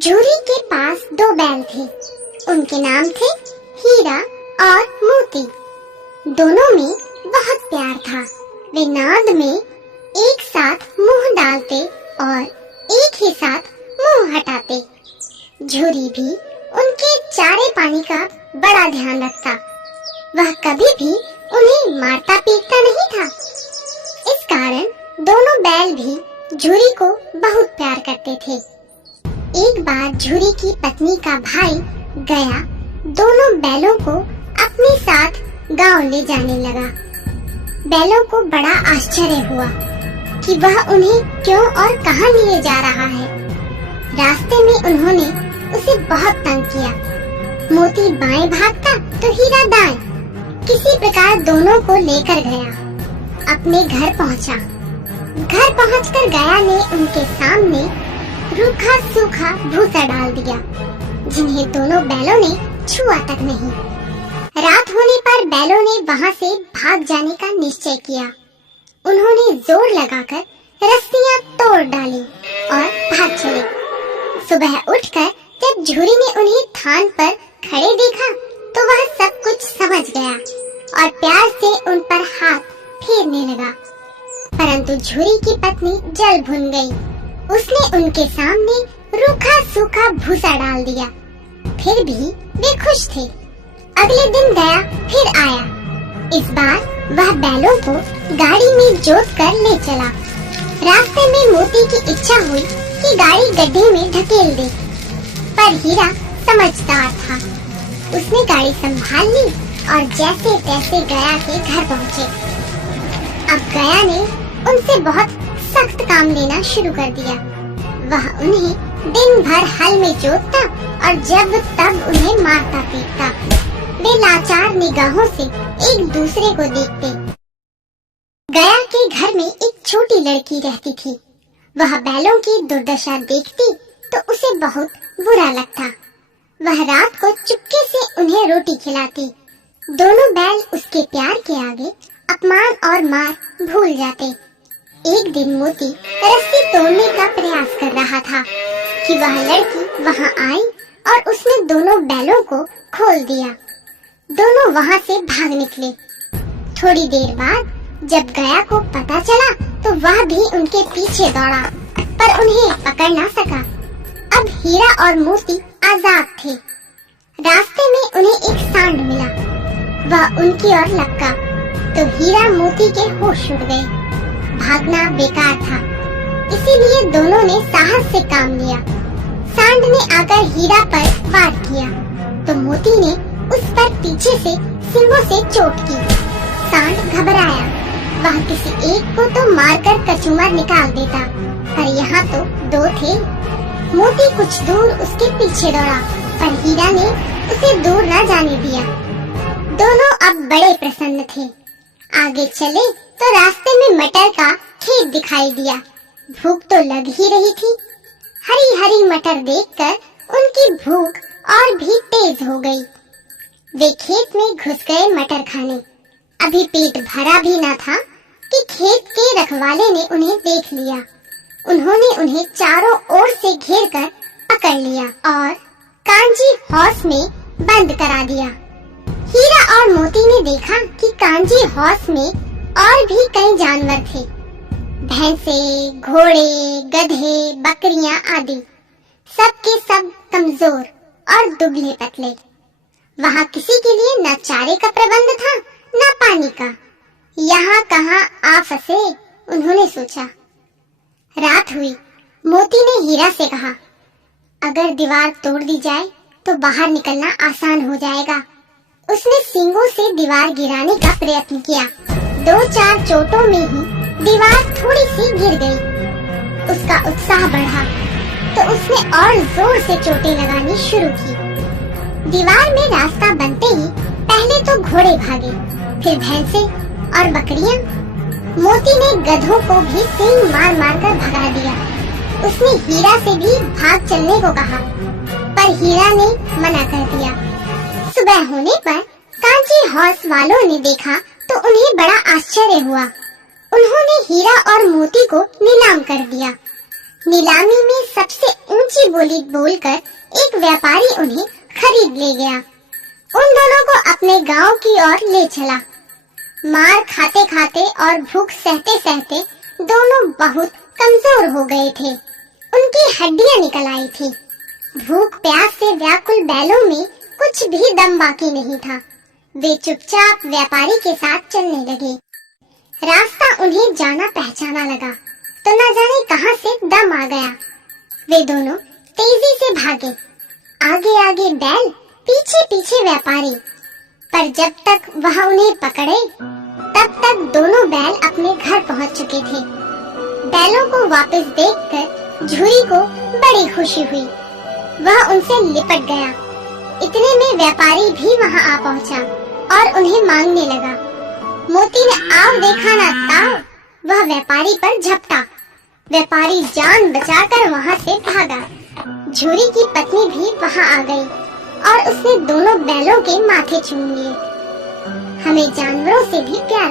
झूरी के पास दो बैल थे। उनके नाम थे हीरा और मोती। दोनों में बहुत प्यार था। वे नाद में एक साथ मुंह डालते और एक ही साथ मुंह हटाते। झूरी भी उनके चारे पानी का बड़ा ध्यान रखता। वह कभी भी उन्हें मारता पीटता नहीं था। इस कारण दोनों बैल भी झूरी को बहुत प्यार करते थे। एक बार झूरी की पत्नी का भाई गया दोनों बैलों को अपने साथ गांव ले जाने लगा। बैलों को बड़ा आश्चर्य हुआ कि वह उन्हें क्यों और कहां लिए जा रहा है। रास्ते में उन्होंने उसे बहुत तंग किया। मोती बाएं भागता तो हीरा दाएं। किसी प्रकार दोनों को लेकर गया। अपने घर पहुंचा। घर पहुंचकर गया ने उनके सामने रूखा सूखा भूसा डाल दिया, जिन्हें दोनों बैलों ने छुआ तक नहीं। रात होने पर बैलों ने वहां से भाग जाने का निश्चय किया। उन्होंने जोर लगाकर रस्सियां तोड़ डाली और भाग चले। सुबह उठकर जब झूरी ने उन्हें थान पर खड़े देखा तो वह सब कुछ समझ गया और प्यार से उन पर हाथ फेरने लगा। परंतु झूरी की पत्नी जल भुन गई। उसने उनके सामने रूखा सूखा भूसा डाल दिया। फिर भी वे खुश थे। अगले दिन गया फिर आया। इस बार वह बैलों को गाड़ी में जोत कर ले चला। रास्ते में मोती की इच्छा हुई कि गाड़ी गड्ढे में ढकेल दे, पर हीरा समझदार था। उसने गाड़ी संभाल ली और जैसे तैसे गया के घर पहुँचे। अब गया ने उनसे बहुत सख्त काम लेना शुरू कर दिया। वह उन्हें दिन भर हल में जोतता और जब तब उन्हें मारता पीटता। वे लाचार निगाहों से एक दूसरे को देखते। गया के घर में एक छोटी लड़की रहती थी। वह बैलों की दुर्दशा देखती तो उसे बहुत बुरा लगता। वह रात को चुपके से उन्हें रोटी खिलाती। दोनों बैल उसके प्यार के आगे अपमान और मार भूल जाते। एक दिन मोती रस्सी तोड़ने का प्रयास कर रहा था कि वह लड़की वहां आई और उसने दोनों बैलों को खोल दिया। दोनों वहां से भाग निकले। थोड़ी देर बाद जब गया को पता चला तो वह भी उनके पीछे दौड़ा, पर उन्हें पकड़ ना सका। अब हीरा और मोती आजाद थे। रास्ते में उन्हें एक सांड मिला। वह उनकी ओर लपका तो हीरा मोती के होश उड़ गए। भागना बेकार था, इसीलिए दोनों ने साहस से काम लिया। सांड ने आकर हीरा पर वार किया तो मोती ने उस पर पीछे से सींगों से चोट की। सांड घबराया। वह किसी एक को तो मारकर कचूमर निकाल देता, पर यहाँ तो दो थे। मोती कुछ दूर उसके पीछे दौड़ा, पर हीरा ने उसे दूर न जाने दिया। दोनों अब बड़े प्रसन्न थे। आगे चले तो रास्ते में मटर का खेत दिखाई दिया। भूख तो लग ही रही थी। हरी हरी मटर देखकर उनकी भूख और भी तेज हो गई। वे खेत में घुस गए मटर खाने। अभी पेट भरा भी न था कि खेत के रखवाले ने उन्हें देख लिया। उन्होंने उन्हें चारों ओर से घेरकर पकड़ लिया और कांजी हौस में बंद करा दिया। हीरा और मोती ने देखा कि कांजी हौस में और भी कई जानवर थे। भैंसे, घोड़े, गधे, बकरियां आदि, सब के सब कमजोर और दुबले पतले। वहाँ किसी के लिए न चारे का प्रबंध था न पानी का। यहाँ कहाँ आ फंसे, उन्होंने सोचा। रात हुई। मोती ने हीरा से कहा, अगर दीवार तोड़ दी जाए तो बाहर निकलना आसान हो जाएगा। उसने सींगों से दीवार गिराने का प्रयत्न किया। 2-4 चोटों में ही दीवार थोड़ी सी गिर गई। उसका उत्साह बढ़ा तो उसने और जोर से चोटें लगानी शुरू की। दीवार में रास्ता बनते ही पहले तो घोड़े भागे, फिर भैंसे और बकरियां। मोती ने गधों को भी सींग मार मार कर भगा दिया। उसने हीरा से भी भाग चलने को कहा, पर हीरा ने मना कर दिया। सुबह होने पर कांची हौस वालों ने देखा तो उन्हें बड़ा आश्चर्य हुआ। उन्होंने हीरा और मोती को नीलाम कर दिया। नीलामी में सबसे ऊंची बोली बोलकर एक व्यापारी उन्हें खरीद ले गया। उन दोनों को अपने गांव की ओर ले चला। मार खाते खाते और भूख सहते सहते दोनों बहुत कमजोर हो गए थे। उनकी हड्डियां निकल आई थी। भूख प्यास से व्याकुल बैलों में कुछ भी दम बाकी नहीं था। वे चुपचाप व्यापारी के साथ चलने लगे। रास्ता उन्हें जाना पहचाना लगा तो न जाने कहां से दम आ गया। वे दोनों तेजी से भागे, आगे आगे बैल, पीछे पीछे व्यापारी। पर जब तक वह उन्हें पकड़े तब तक दोनों बैल अपने घर पहुंच चुके थे। बैलों को वापस देखकर झूरी को बड़ी खुशी हुई। वह उनसे लिपट गया। इतने में व्यापारी भी वहां आ पहुंचा और उन्हें मांगने लगा। मोती ने आव देखा ना ताव, वह व्यापारी पर झपटा। व्यापारी जान बचाकर वहां से भागा। झूरी की पत्नी भी वहां आ गई और उसने दोनों बैलों के माथे चूम लिए। हमें जानवरों से भी प्यार